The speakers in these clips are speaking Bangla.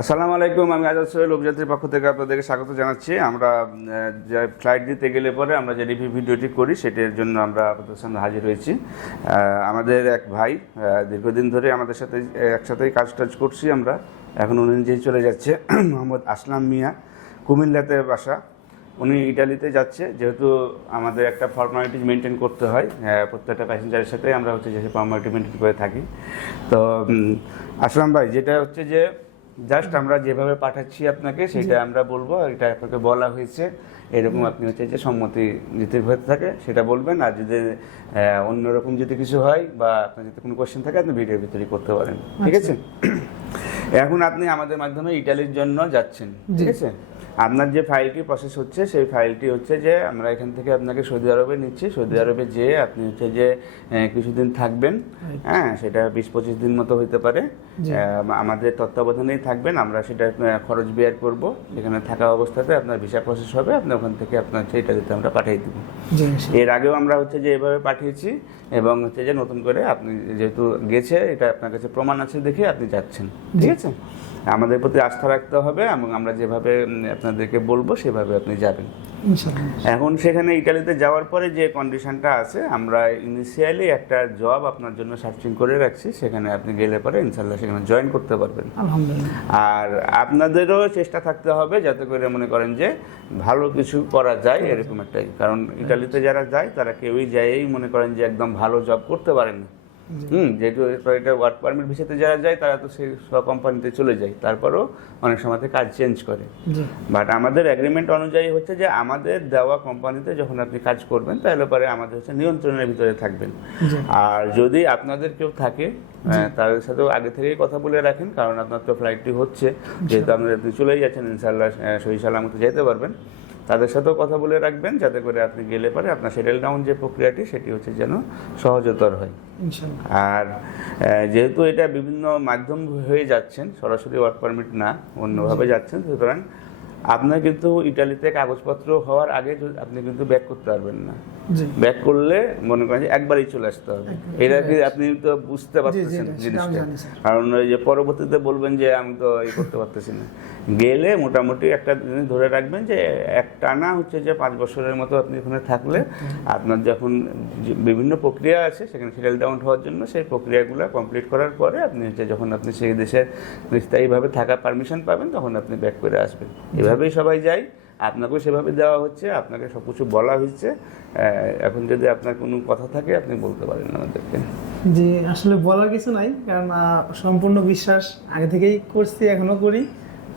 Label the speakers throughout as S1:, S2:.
S1: আসসালামু আলাইকুম, আমি আজাদ সোহেল অভিযাত্রীর পক্ষ থেকে আপনাদেরকে স্বাগত জানাচ্ছি। আমরা যে ফ্লাইট দিতে গেলে পরে আমরা যে রিভিউ ভিডিওটি করি, সেটির জন্য আমরা আপনাদের সামনে হাজির হয়েছি। আমাদের এক ভাই দীর্ঘদিন ধরে আমাদের সাথে, একসাথেই কাজ টাজ করছি আমরা। এখন উনি নিজেই চলে যাচ্ছে, মোহাম্মদ আসলাম মিয়া, কুমিল্লাতে বাসা। উনি ইটালিতে যাচ্ছে, যেহেতু আমাদের একটা ফর্মালিটিস মেনটেন করতে হয় প্রত্যেকটা প্যাসেঞ্জারের সাথে আমরা হচ্ছে যে ফর্মালিটি মেনটেন করে থাকি। তো আসলাম ভাই, যেটা হচ্ছে যে জাস্ট আমরা যেভাবে পাঠাচ্ছি আপনাকে সেটা আমরা বলব। এটা আপনাকে বলা হয়েছে। এরকম আপনি হচ্ছে যে সম্মতি যদি হয়ে থাকে সেটা বলবেন। আর যদি অন্যরকম যদি কিছু হয় বা আপনার যদি কোনো কোয়েশ্চেন থাকে আপনি ভিডিওর ভিতরে করতে পারেন। ঠিক আছে? এখন আপনি আমাদের মাধ্যমে ইটালির জন্য যাচ্ছেন। ঠিক আছে? আপনার যে ফাইলটি প্রসেস হচ্ছে সেই ফাইলটি হচ্ছে যে আমরা এখান থেকে আপনাকে সৌদি আরবে নিচ্ছি। সৌদি আরবে যেয়ে আপনি হচ্ছে যে কিছুদিন থাকবেন। হ্যাঁ সেটা বিশ পঁচিশ দিন মতো হইতে পারে। আমাদের তত্ত্বাবধানেই থাকবেন। আমরা সেটা খরচ বেয়ার করব। যেখানে থাকা অবস্থাতে আপনার ভিসা প্রসেস হবে আপনি ওখান থেকে আপনার সেইটা দিতে আমরা পাঠিয়ে দেবো। এর আগেও আমরা হচ্ছে যে এভাবে পাঠিয়েছি এবং হচ্ছে যে নতুন করে আপনি যেহেতু গেছে এটা আপনার কাছে প্রমাণ আছে দেখে আপনি যাচ্ছেন। ঠিক আছে? আমাদের প্রতি আস্থা রাখতে হবে এবং আমরা যেভাবে আপনাদেরকে বলব সেভাবে আপনি যাবেন। এখন সেখানে ইটালিতে যাওয়ার পরে যে কন্ডিশনটা আছে আমরা ইনিশিয়ালি একটা জব আপনার জন্য সার্চিং করে রাখছি। সেখানে আপনি গেলে পরে ইনশাল্লাহ সেখানে জয়েন করতে পারবেন। আর আপনাদেরও চেষ্টা থাকতে হবে যাতে করে মনে করেন যে ভালো কিছু করা যায় এরকম একটাই। কারণ ইটালিতে যারা যায় তারা কেউই যায়ই মনে করেন যে একদম ভালো জব করতে পারেন না। হুম যেহেতু এটা ওয়ার্ক পারমিট ভিসাতে যারা যায় তারা তো সেই সব কোম্পানিতে চলে যায়। তারপরও অনেক সময়তে কাজ চেঞ্জ করে। বাট আমাদের এগ্রিমেন্ট অনুযায়ী হচ্ছে যে আমাদের দেওয়া কোম্পানিতে যখন আপনি কাজ করবেন তাহলে পরে আমাদের হচ্ছে নিয়ন্ত্রণের ভিতরে থাকবেন। আর যদি আপনাদের কেউ থাকে আহ, তাদের সাথেও আগে থেকেই কথা বলে রাখেন কারণ আপনার তো ফ্লাইটটি হচ্ছে। যেহেতু আপনারা আপনি চলেই যাচ্ছেন ইনশাল্লাহ সহি সালামতে যেতে পারবেন। তাদের সাথেও কথা বলে রাখবেন যাতে করে আপনি গেলে পারে আপনার সেটেল ডাউন যে প্রক্রিয়াটি সেটি হচ্ছে যেন সহজতর হয়। আর যেহেতু এটা বিভিন্ন মাধ্যম হয়ে যাচ্ছেন সরাসরি ওয়ার্ক পারমিট না অন্যভাবে যাচ্ছেন সুতরাং আপনার কিন্তু ইটালিতে কাগজপত্র হওয়ার আগে আপনি কিন্তু ব্যাক করতে পারবেন না। ব্যাক করলে মনে করেন যে একবারই চলে আসতে হবে। এটা কি আপনি তো বুঝতে পারতেছেন জিনিসটা। কারণ ওই যে পরবর্তীতে বলবেন যে আমি তো এই করতে পারতেছি না। গেলে মোটামুটি একটা জিনিস ধরে রাখবেন যে একটা না হচ্ছে যে পাঁচ বছরের মতো আপনি ওখানে থাকলে আপনার যখন বিভিন্ন প্রক্রিয়া আছে সেখানে সেটেল ডাউন হওয়ার জন্য সেই প্রক্রিয়াগুলো কমপ্লিট করার পরে আপনি হচ্ছে যখন আপনি সেই দেশে স্থায়ীভাবে থাকার পারমিশন পাবেন তখন আপনি ব্যাক করে আসবেন। এভাবেই সবাই যায় আপনাকেও সেভাবে দেওয়া হচ্ছে, আপনাকে সব কিছু বলা হচ্ছে এখন যদি আপনার কোনো কথা থাকে, আপনি বলতে পারেন আমাদেরকে।
S2: জি, আসলে বলার কিছু নাই, কারণ সম্পূর্ণ বিশ্বাস আগে থেকেই করছি, এখনও করি।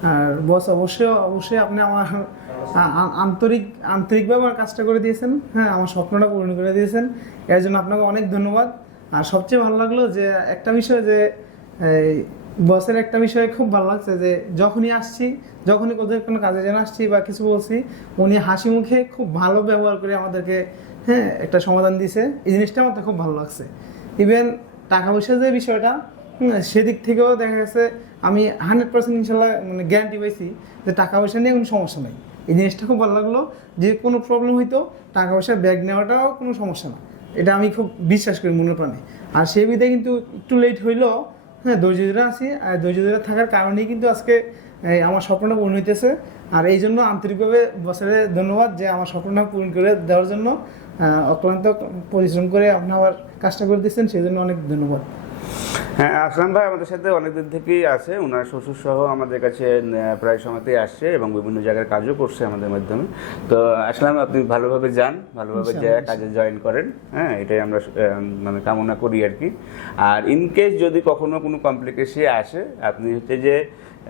S2: আর বস, অবশ্যই অবশ্যই আপনি আমার আন্তরিক, আন্তরিকভাবে আমার কাজটা করে দিয়েছেন হ্যাঁ আমার স্বপ্নটা পূরণ করে দিয়েছেন। এর জন্য আপনাকে অনেক ধন্যবাদ। আর সবচেয়ে ভালো লাগল যে একটা বিষয় যে বসের একটা বিষয় খুব ভালো লাগছে যে যখনই আসছি, যখনই কোথাও কোনো কাজে যেন আসছি বা কিছু বলছি, উনি হাসি মুখে খুব ভালো ব্যবহার করে আমাদেরকে হ্যাঁ একটা সমাধান দিছে। এই জিনিসটা আমার খুব ভালো লাগছে। ইভেন টাকা পয়সার যে বিষয়টা সেদিক থেকেও দেখা গেছে আমি হান্ড্রেড পার্সেন্ট ইনশাল্লাহ মানে গ্যারান্টি পাইছি যে টাকা পয়সা নিয়ে কোনো সমস্যা নেই। এই জিনিসটা খুব ভালো লাগল যে কোনো প্রবলেম হইতো, টাকা পয়সা ব্যাগ নেওয়াটাও কোনো সমস্যা না। এটা আমি খুব বিশ্বাস করি মনে প্রাণে। আর সেই বিধে কিন্তু একটু লেট হইলেও হ্যাঁ ধৈর্য আছি, আর ধৈর্য থাকার কারণেই কিন্তু আজকে আমার স্বপ্নটা পূরণ হইতেছে। আর এই জন্য আন্তরিকভাবে বছরে ধন্যবাদ যে আমার স্বপ্নটা পূরণ করে দেওয়ার জন্য অক্লান্ত পরিশ্রম করে আপনি আমার কাজটা করে দিচ্ছেন সেই জন্য অনেক ধন্যবাদ।
S1: হ্যাঁ আসলাম ভাই আমাদের সাথে অনেকদিন থেকেই আছে। ওনার শ্বশুর সহ আমাদের কাছে প্রায় সময়তেই আসছে এবং বিভিন্ন জায়গায় কাজও করছে আমাদের মাধ্যমে। তো আসলাম আপনি ভালোভাবে যান ভালোভাবে যা কাজে জয়েন করেন। হ্যাঁ এটাই আমরা মানে কামনা করি আর কি। আর ইন কেস যদি কখনো কোনো কমপ্লিকেশন আসে আপনি হচ্ছে যে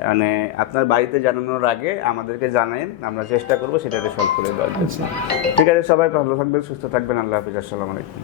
S1: মানে আপনার বাড়িতে জানানোর আগে আমাদেরকে জানান আমরা চেষ্টা করব সেটাকে সলভ করে দেওয়ার
S2: আচ্ছা।
S1: ঠিক আছে সবাই ভালো থাকবেন সুস্থ থাকবেন। আল্লাহ হাফিজ আসসালামু আলাইকুম।